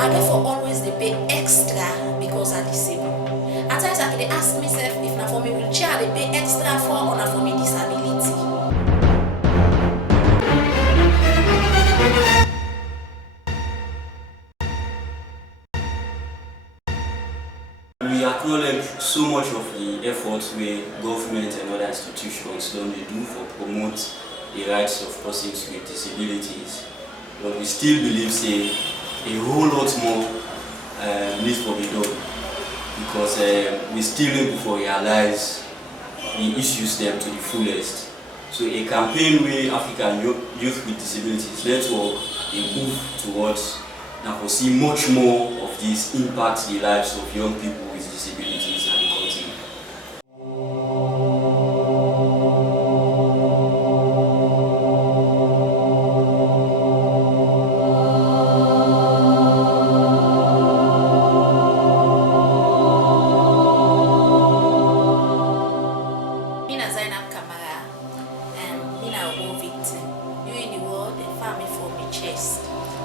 I therefore always they pay extra because I disabled. At times I can ask myself if na for me wheelchair they pay extra for or na for me disability. We acknowledge so much of the efforts where government and other institutions don't do for promote the rights of persons with disabilities, but we still believe say a whole lot more needs to be done, because we still able to realize the issues them to the fullest. So a campaign where African Youth with Disabilities Network they move towards now we see much more of this impact the lives of young people with disabilities and the country.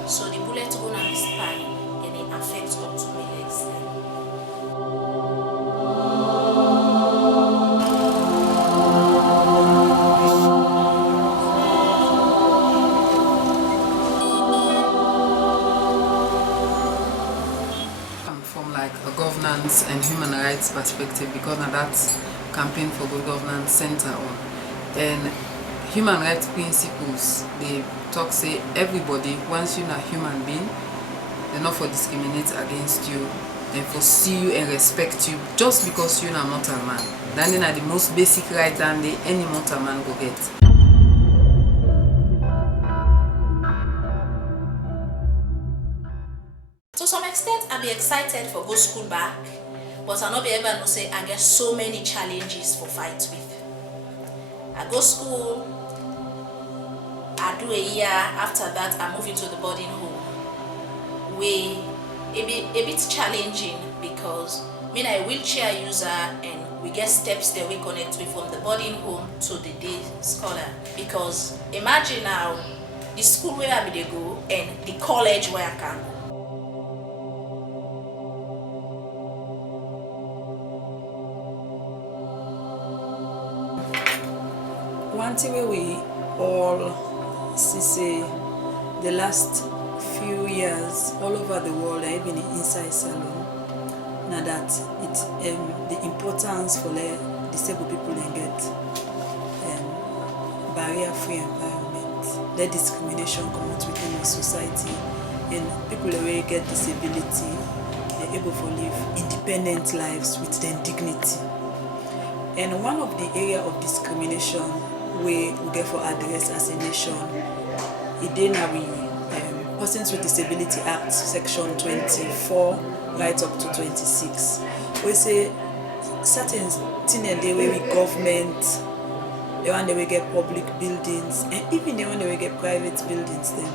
So the bullet go on my spine and it affects up to my legs. From like a governance and human rights perspective, because of that campaign for good governance center on, and human rights principles, they talk say everybody, once you're a human being, they're not for discriminate against you and for see you and respect you just because you're not a man. Then are the most basic right that any mortal man go get. To some extent, I be excited for go school back, but I not be able to say I get so many challenges for fight with. I go school, I do a year, after that I move into the boarding home. Where a bit challenging because me a wheelchair user and we get steps that we connect with from the boarding home to the day scholar. Because imagine now the school where I be go and the college where I can go. One thing where we all see say the last few years all over the world, even inside salon, now that it's the importance for disabled people and get barrier-free environment, let discrimination come out within the society, and people who get disability, they're able to live independent lives with their dignity. And one of the area of discrimination we get for address as a nation, it in our Persons with Disability Act section 24 right up to 26. We say certain things in the way we government, the one that we get public buildings, and even the one that we get private buildings, then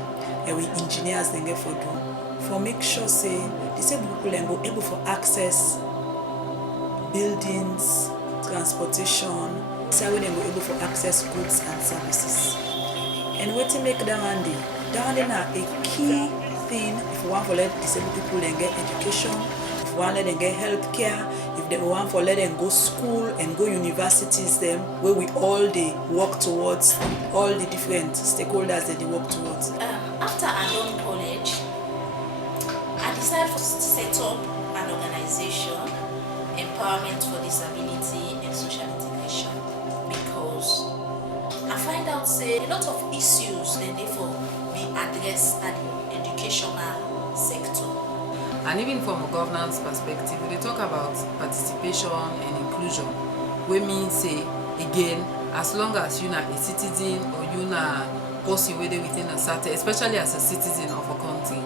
and we engineers then get for do for make sure say disabled people go able for access buildings, transportation, so when they go able for access goods and services. And what to make that one day? That one now a key thing if we want to let disabled people then get education, if we want to let them get health care, if they want to let them go school and go universities, them where we all they work towards, all the different stakeholders that they work towards. After I done college, I decided to set up an organization, Empowerment for Disability and Social Integration, because I find out say a lot of issues then therefore be addressed at the educational sector. And even from a governance perspective, they talk about participation and inclusion. We mean say again, as long as you're not a citizen or you're not person within a certain, especially as a citizen of a country,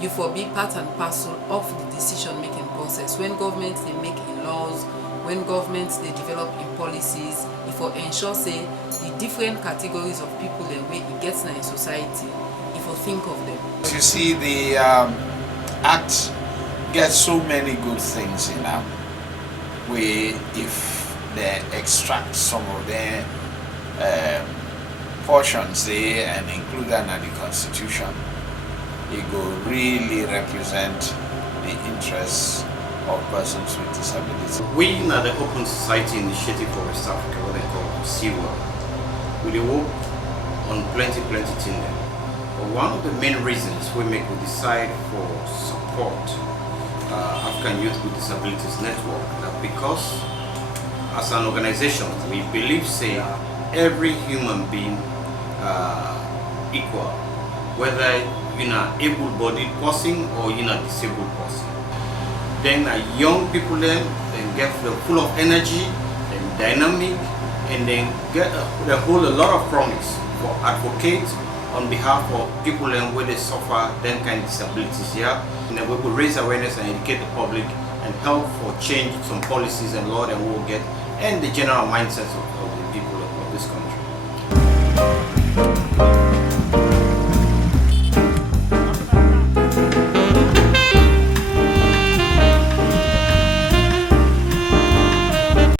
you for be part and parcel of the decision-making process. When governments they make in laws, when governments they develop in policies, if for ensure say the different categories of people and way it gets in society, if you think of them. You see, the Act gets so many good things in them. Where if they extract some of their portions there and include that in the Constitution, it will really represent the interests of persons with disabilities. We in the Open Society Initiative for West Africa, what they call OSIWA, we work on plenty things. But one of the main reasons we decide for support African Youth with Disabilities Network, that because as an organization we believe say every human being equal, whether you're an able-bodied person or you're a disabled person. Then young people then get full of energy and dynamic, and then they hold a lot of promise for advocate on behalf of people where they suffer them kind of disabilities here. And then we will raise awareness and educate the public and help for change some policies and law that we will get, and the general mindsets of the people of this country.